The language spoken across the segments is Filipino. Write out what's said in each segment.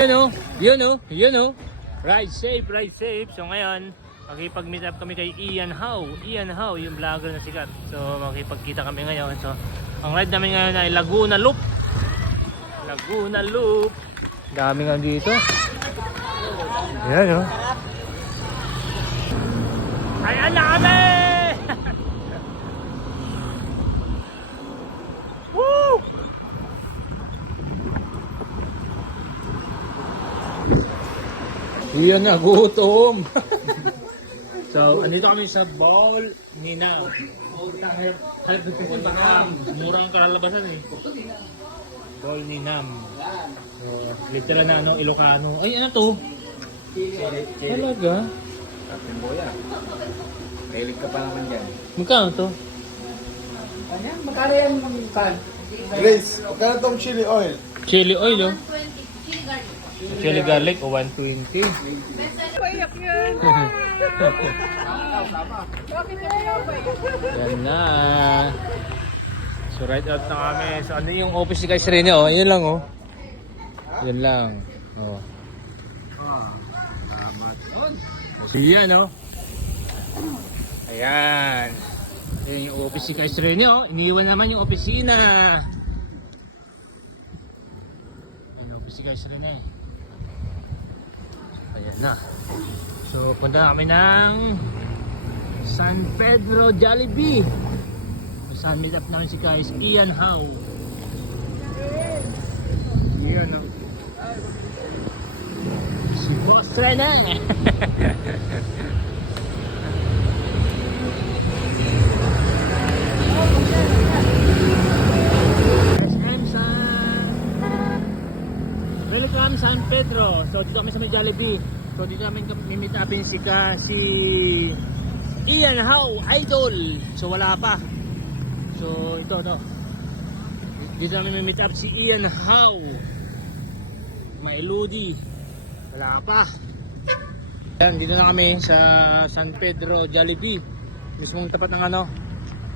Yun o. Ride safe, ride safe. So ngayon, makipag-meet up kami kay Ian How. Ian How, yung vlogger na sikat. So makipagkita kami ngayon. So ang ride namin ngayon ay Laguna Loop. Laguna Loop. Dami nga dito. Yan o. Ayan na kami! Woo! Iyan na, gutom. So, andito kami sa Bowl ni Nam. Murang kalalabasan eh. Bowl ni Nam. So, literal na ano, Ilocano. Ay, ano to? Talaga? Captain Boya. Mahilig ka pa naman dyan. Magkano to? Magkano yan kan? Grace, magkano tong chili oil? Chili oil oh. 120 Chili chili garlic. garlic o 120. Payak yun. Yan na. So right out na kami. So ano yung office ni Guys Rene oh. Yun lang oh. Yun lang. Oh. Salamat. So yan oh. Ayan. Yan yung office ni Guys Rene oh. Iniwan naman yung opisina. Ayan yung office ni Guys Rene. Ayan na. So punta kami ng San Pedro Jollibee. Saan meet up namin si guys Ian How. Yun o. Si Boss Rene. SM Welcome San Pedro. So dito kami sa may Jollibee. So dito namin meet upin si Ian How Idol. So wala pa. So ito no. Dito namin meet up si Ian How. May Ludi. Wala pa. Yan, dito na kami sa San Pedro Jollibee. Mismong tapat ng ano.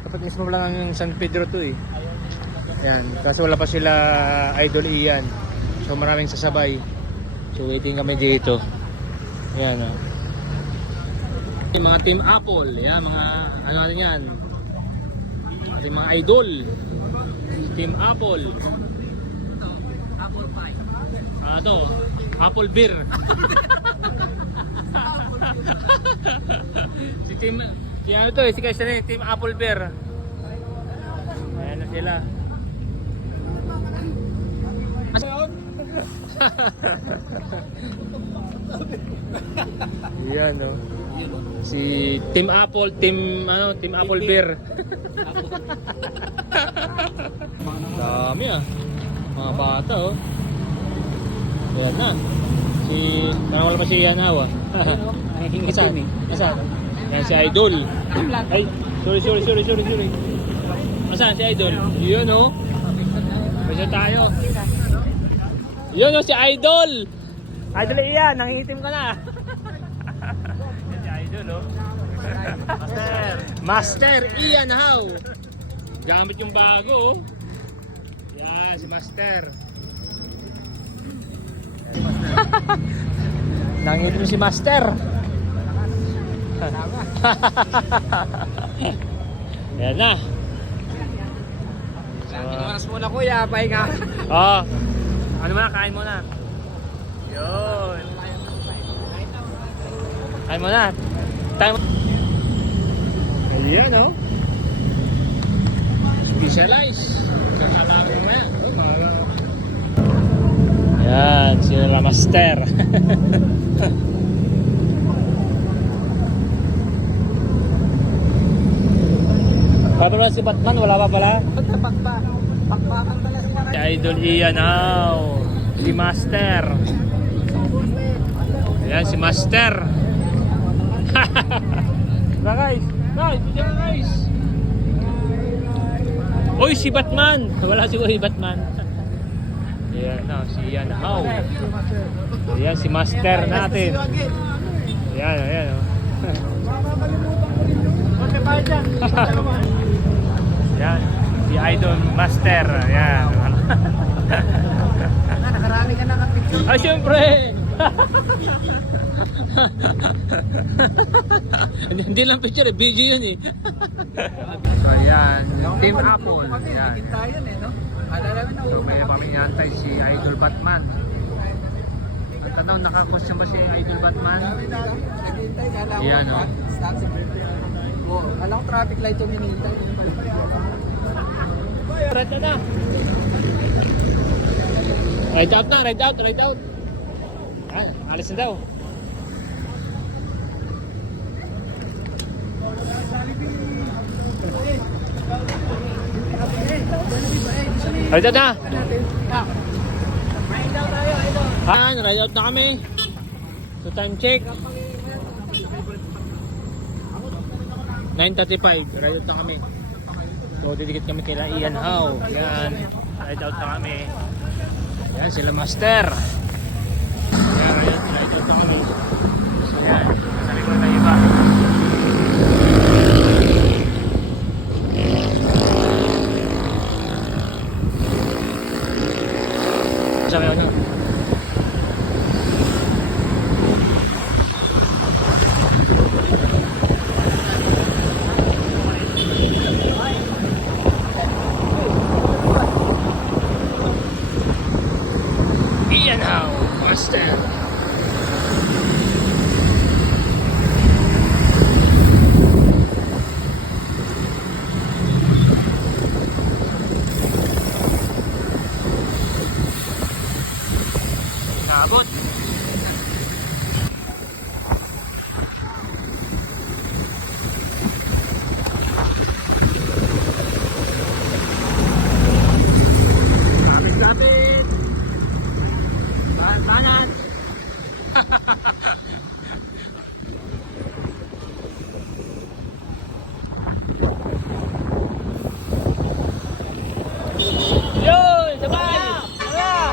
Tapat mismo lang ng San Pedro to eh. Yan, kasi wala pa sila Idol Ian. So maraming sasabay. So waiting kami dito. Yan oh. Yung mga Team Apple, yan mga ano natin yan. Ating mga idol. Team Apple. Apple pie. To, Apple beer. si ano to, si Kaisa na Team Apple beer. Ayan na sila. Yan no. Si Team Apple, Team Apple beer. Dami ah. Mga bata oh. Yan na. Wala pa si Ian How ah. Asan? Asan? Yan si Idol. Ay, sorry. Asan si Idol? Yun oh. Basta tayo. Yun oh si Idol. Idol Ian, nangihitim ka na. Yan si Idol oh. Master Ian How. Gamit yung bago oh. Yan si Master. Nangihitim si Master. Yan na. Oras muna kuya, pahinga. Oh. Ano muna, kain muna. Yun. Kain muna. Time. Ayan oh. Specialize. Kakalangin mo yan. Ayan, sila Master. Pabalo si Batman, wala pa pala? Pakpakan pala sila. Si Idol Ian How. Si Master. Ayan si Master. Na guys. Guys. Uy, si Batman. Wala si Batman. Ayan na, si Ian How. Ayan si Master natin. Ayan oh. Yan, si Idol Master. Ayan. Nakarami ka nakapicture. Ay, syempre! Hindi lang picture eh, video yun eh. So ayan, Team Apple. Ayan. Tayo eh, no? Alala mo na So may kami inantay si Idol Batman. Ang tanong, naka-costume ba si Idol Batman? naghihintay ka lang. Yan, oh. Oh, alam ko traffic light yung hinihintay. Ride na na! Ride out na, ride out, ride out! Ay, alis na daw. Ride out na! Ayan, ride out na kami. So time check. 9:35, ride out na kami. So didikit kami kila Ian Howe. Yan, ride out na kami. Yan sila Master. Yan, ride out na kami. So yan, sabi ko na iba. Sabi ko na. Ian Howe, Master. Nakabot. Lapit-lapit. Kanan. Yun! Sabay! Tara!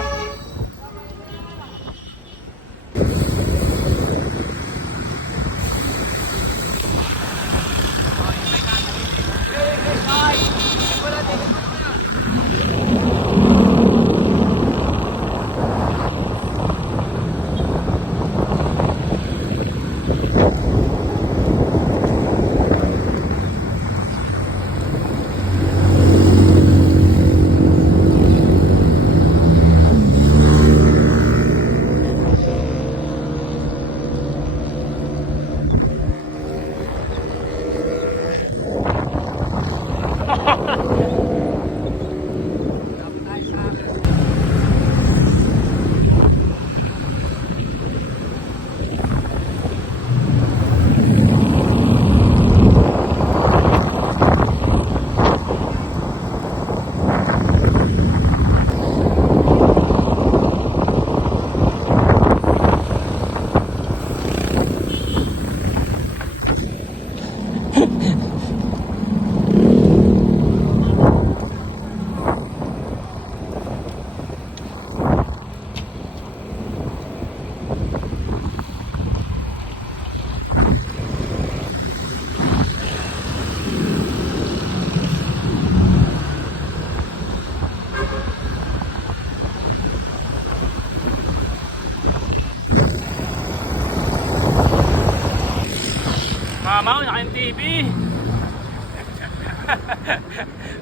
Mamaw, naka-MTV.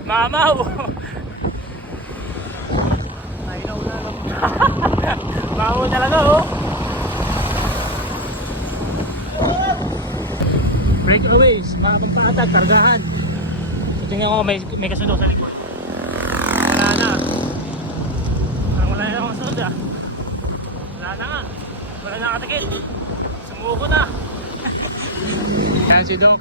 Mamaw. Mamaw talaga, oh. Breakaways, mga pampatag, kargahan. So, tingnan ko, may kasunod sa likod. Wala na. Parang wala na akong kasunod, ah. Wala na nga. Wala na nakatikit. Sumuko na. Yan si Doc.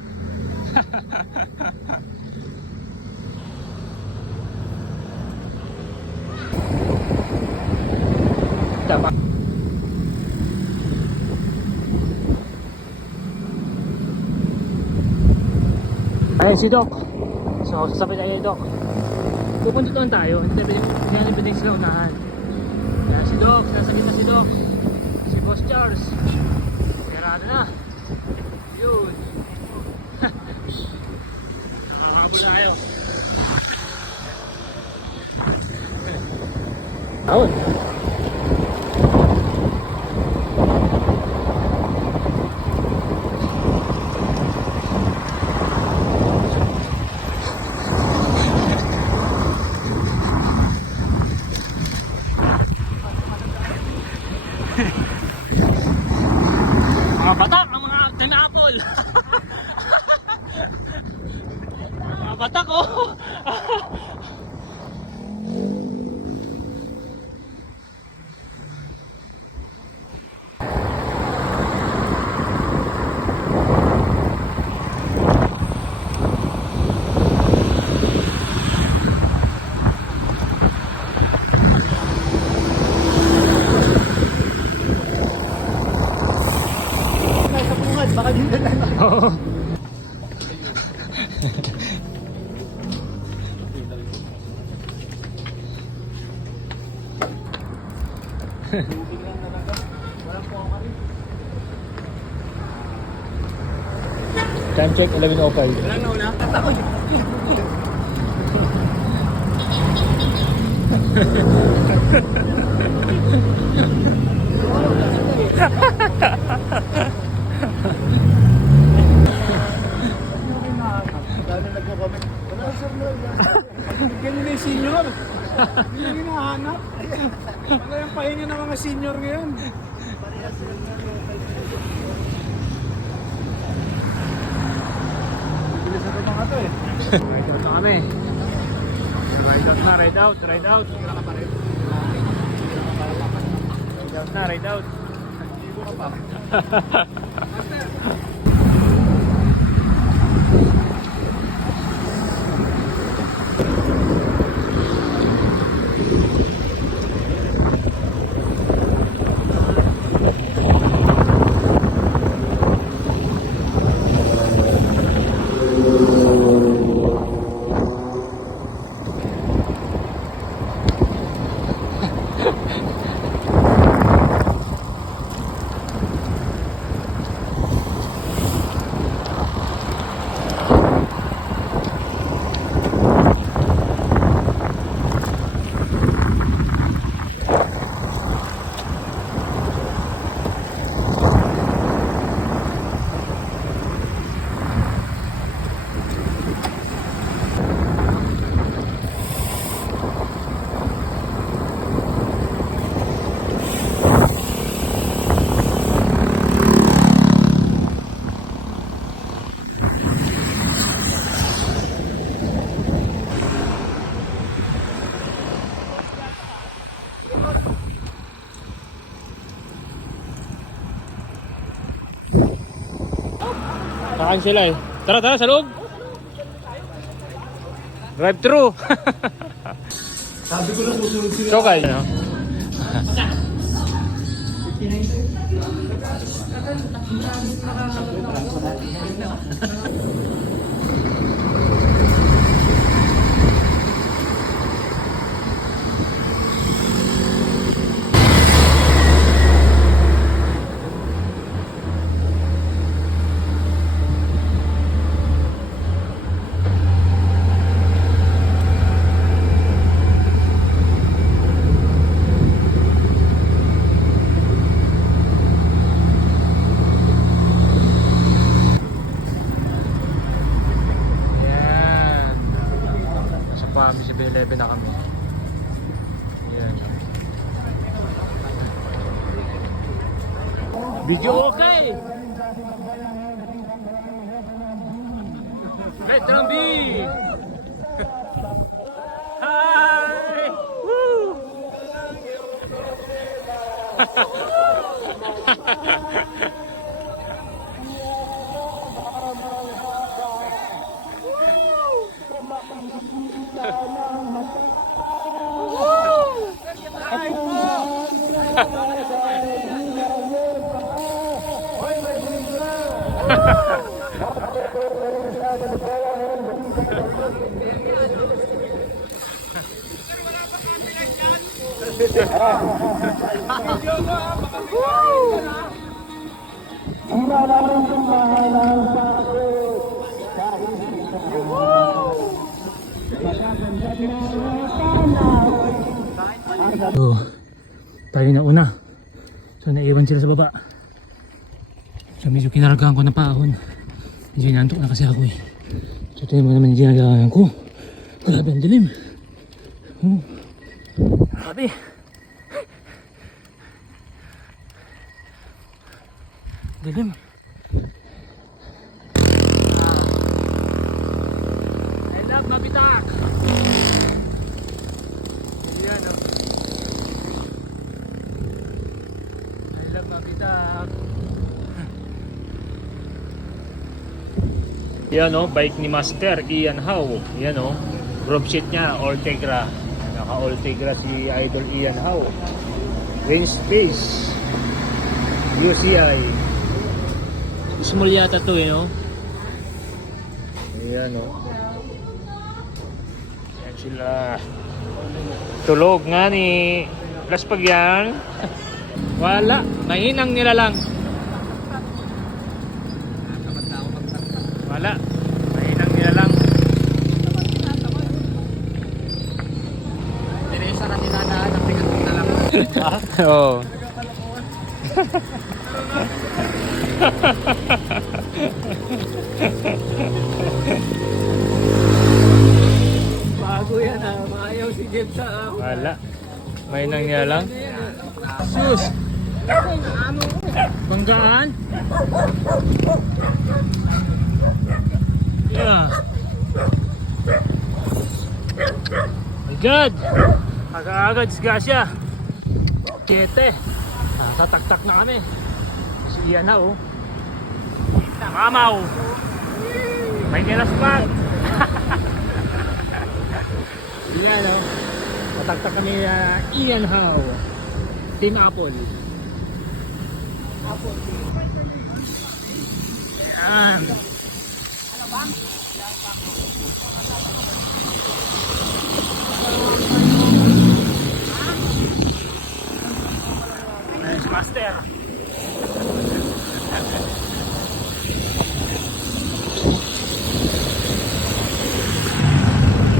Tama. Ayan si Doc. So, sasabi tayo kay Doc. Pupunta doon tayo. Hindi pwedeng sila unahan. Ayan si Doc. Nasa gitna si Doc. Si Boss Charles. Karado na. Yun. Nakakabot na kayo. Taon. Mga batak ang mga tinapol. Mga batak oh. Nasa bungad, baka di na lang. Oo. Tubig lang talaga. Walang puwang ka rin. Time check 11:05. Walang nauna. Ako yun. Dahil nagko-comment. Wala sir na. Ganyan na yung senior. Hindi na hinahanap. Ano yung pahinga ng mga senior ngayon? Bilis na ito mga to eh. Ride out na kami. Ride out na, ride out, ride out. Ride out na, ride out. Ibo ka pa. Saan sila eh? Tara, tara, sa loob! Drive-thru! Sabi ko na susunod sila. Chokay! Ano? Yan. Nasa Pami 7-Eleven na kami. Yan. Video okay! Let's Rambi! Hi! Woo! So, tayo na una. So, naiwan sila sa baba. So, medyo kinaragahan ko ng paahon. Medyo inantok na kasi ako eh. So, ito mo naman yung ginagawa ko. Grabe ang dilim. Oh. Grabe. Dilim. I love Mabitak. Ayan o. I love Mabitak. Yan o, bike ni Master Ian Howe. Yan o, group sheet niya, Ultegra. Naka-Ultegra si Idol Ian Howe. Range space. UCI. Small yata to eh, no? Ayan, no? Ayan sila. Tulog nga ni Plus pag yan. Wala. Mahinang nila lang. Wala. Mahinang nila lang. Teresa na dinadaan ang bigat na lang. Oo. Bago yan ha, maayaw si Jeff sa Wala. Mahinang nila lang. Sus! Banggaan? Yeah. My God! Agad-agad siya. 7. Tatak-tak na kami. Si Ian na oh. Mamaw! May kinaspan! Iyan oh. Tatak-tak kami Ian Howe. Team Apple. Ayan. Nice Master.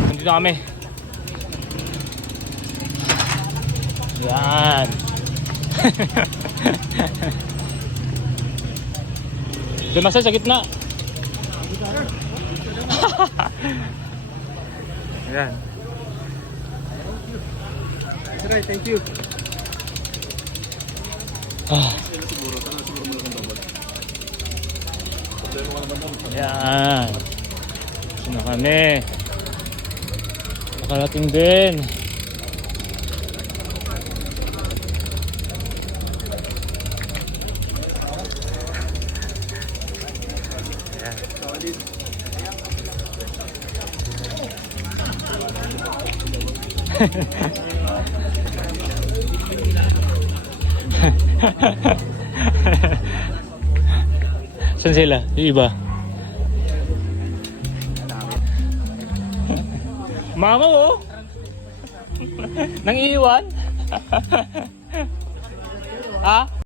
Nandito na kami. Yan. Dumasa sa gitna. Yan. Right, thank you. Ah. Yan. Gusto na kami. Nakarating din. Saan sila? Yung iba? Mama oh! Nang iiwan? Ha?